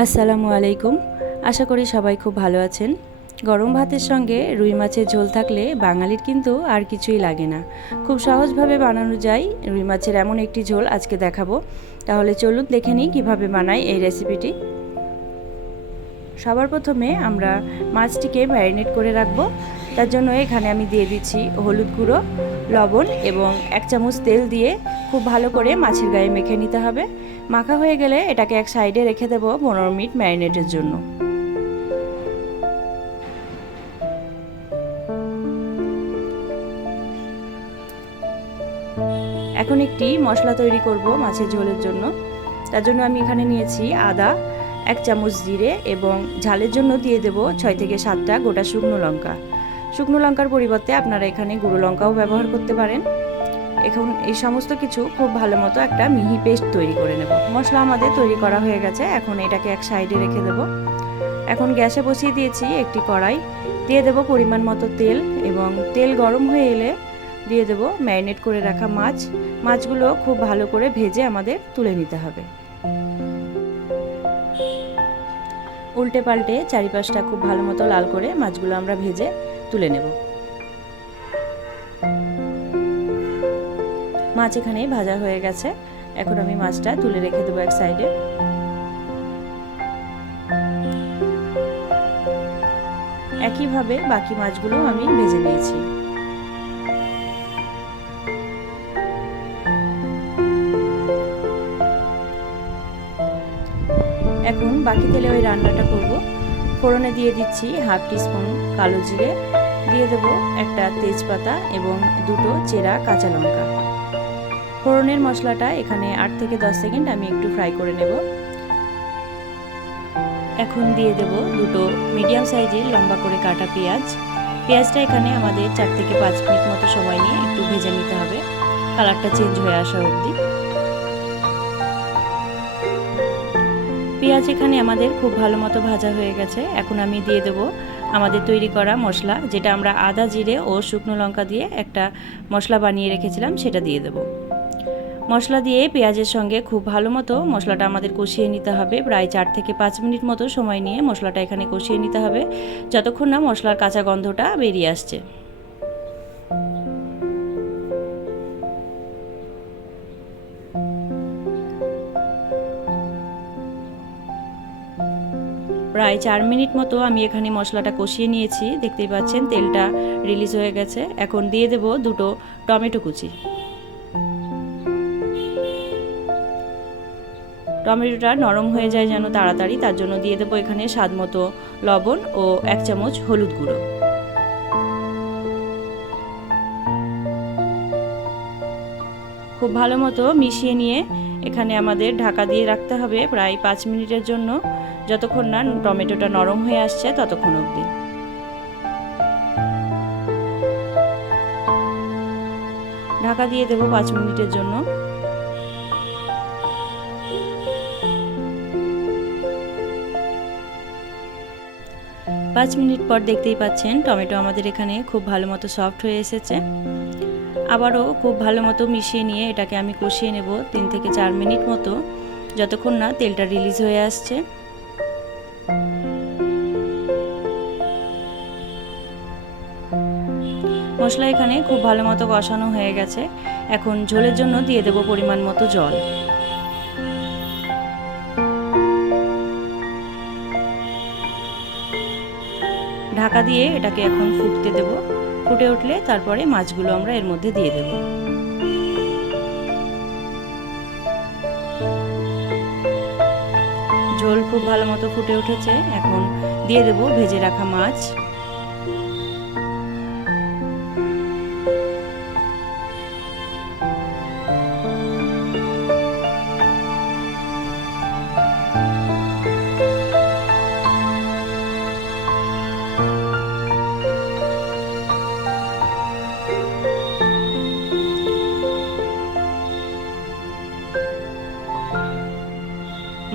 আসসালামু আলাইকুম। আশা করি সবাই খুব ভালো আছেন। গরম ভাতের সঙ্গে রুই মাছের ঝোল থাকলে বাঙালির কিন্তু আর কিছুই লাগে না। খুব সহজভাবে বানানো যায় রুই মাছের এমন একটি ঝোল আজকে দেখাবো। তাহলে চলুন দেখে নিই কীভাবে বানাই এই রেসিপিটি। সবার প্রথমে আমরা মাছটিকে ম্যারিনেট করে রাখবো। তার জন্য এখানে আমি দিয়ে দিচ্ছি হলুদ গুঁড়ো, লবণ এবং 1 চামচ তেল দিয়ে খুব ভালো করে মাছের গায়ে মেখে নিতে হবে। মাখা হয়ে গেলে এটাকে এক সাইডে রেখে দেবো 15 মিনিট ম্যারিনেটের জন্য। এখন একটি মশলা তৈরি করব মাছের ঝোলের জন্য। তার জন্য আমি এখানে নিয়েছি আদা, 1 চামচ জিরে এবং ঝালের জন্য দিয়ে দেব 6 থেকে 7টা গোটা শুকনো লঙ্কা। শুকনো লঙ্কার পরিবর্তে আপনারা এখানে গুঁড়ো লঙ্কাও ব্যবহার করতে পারেন। এখন এই সমস্ত কিছু খুব ভালো মতো একটা মিহি পেস্ট তৈরি করে নেব। মশলা আমাদের তৈরি করা হয়ে গেছে, এখন এটাকে এক সাইডে রেখে দেব। এখন গ্যাসে বসিয়ে দিয়েছি একটি কড়াই, দিয়ে দেব পরিমাণ মতো তেল এবং তেল গরম হয়ে এলে দিয়ে দেব ম্যারিনেট করে রাখা মাছগুলো খুব ভালো করে ভেজে আমাদের তুলে নিতে হবে। উল্টে পাল্টে চারিপাশটা খুব ভালো মতো লাল করে মাছগুলো আমরা ভেজে তুলে নেব। মাছ এখানে ভাজা হয়ে গেছে, এখন আমি মাছটা তুলে রেখে দেবো এক সাইডে। একইভাবে বাকি মাছগুলো আমি ভেজে নিয়েছি। এখন বাকি তেলে ওই রান্নাটা করব। ফোড়নে দিয়ে দিচ্ছি 1/2 টিস্পুন কালো জিরে, দিয়ে দেবো একটা তেজপাতা এবং 2টো চেরা কাঁচা লঙ্কা। ফোড়নের মশলাটা এখানে 8 থেকে 10 সেকেন্ড আমি একটু ফ্রাই করে নেব। এখন দিয়ে দেব 2টো মিডিয়াম সাইজের লম্বা করে কাটা পেঁয়াজটা এখানে আমাদের 4 থেকে 5 মিনিট মতো সময় নিয়ে একটু ভেজে নিতে হবে, কালারটা চেঞ্জ হয়ে আসা অবধি। পেঁয়াজ এখানে আমাদের খুব ভালো মতো ভাজা হয়ে গেছে। এখন আমি দিয়ে দেব আমাদের তৈরি করা মশলা, যেটা আমরা আদা, জিরে ও শুকনো লঙ্কা দিয়ে একটা মশলা বানিয়ে রেখেছিলাম, সেটা দিয়ে দেব। মশলা দিয়ে পেঁয়াজের সঙ্গে খুব ভালো মতো মশলাটা আমাদের কষিয়ে নিতে হবে। প্রায় 4 থেকে 5 মিনিট মতো সময় নিয়ে মশলাটা এখানে কষিয়ে নিতে হবে, যতক্ষণ না মশলার কাঁচা গন্ধটা বেরিয়ে আসছে। প্রায় 4 মিনিট মতো আমি এখানে মশলাটা কষিয়ে নিয়েছি, দেখতেই পাচ্ছেন তেলটা রিলিজ হয়ে গেছে। এখন দিয়ে দেব 2টো টমেটো কুচি। টমেটোটা নরম হয়ে যায় যেন তাড়াতাড়ি, তার জন্য দিয়ে দেবো এখানে স্বাদ মতো লবণ ও 1 চামচ হলুদ গুঁড়ো। খুব ভালো মতো মিশিয়ে নিয়ে এখানে আমাদের ঢাকা দিয়ে রাখতে হবে প্রায় 5 মিনিটের জন্য, যতক্ষণ না টমেটোটা নরম হয়ে আসছে ততক্ষণ অবধি। ঢাকা দিয়ে দেবো 5 মিনিটের জন্য। পাঁচ মিনিট পর দেখতেই পাচ্ছেন টমেটো আমাদের এখানে খুব ভালো মতো সফট হয়ে এসেছে। আবারও খুব ভালো মতো মিশিয়ে নিয়ে এটাকে আমি কষিয়ে নেব 3 থেকে 4 মিনিট মতো, যতক্ষণ না তেলটা রিলিজ হয়ে আসছে। মশলা এখানে খুব ভালো মতো কষানো হয়ে গেছে। এখন ঝোলের জন্য দিয়ে দেব পরিমাণ মতো জল। ঢাকা দিয়ে এটাকে এখন ফুটতে দেব। ফুটে উঠলে তারপরে মাছগুলো আমরা এর মধ্যে দিয়ে দেব। ঝোল খুব ভালো মতো ফুটে উঠেছে, এখন দিয়ে দেব ভেজে রাখা মাছ।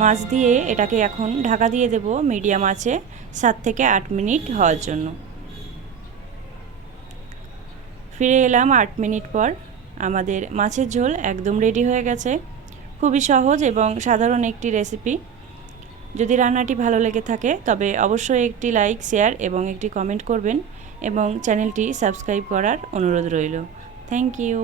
মাছ দিয়ে এটাকে এখন ঢাকা দিয়ে দেব মিডিয়াম আঁচে 7 থেকে 8 মিনিট হওয়ার জন্য। ফিরে এলাম 8 মিনিট পর। আমাদের মাছের ঝোল একদম রেডি হয়ে গেছে। খুবই সহজ এবং সাধারণ একটি রেসিপি। যদি রান্নাটি ভালো লেগে থাকে তবে অবশ্যই একটি লাইক, শেয়ার এবং একটি কমেন্ট করবেন এবং চ্যানেলটি সাবস্ক্রাইব করার অনুরোধ রইল। Thank you.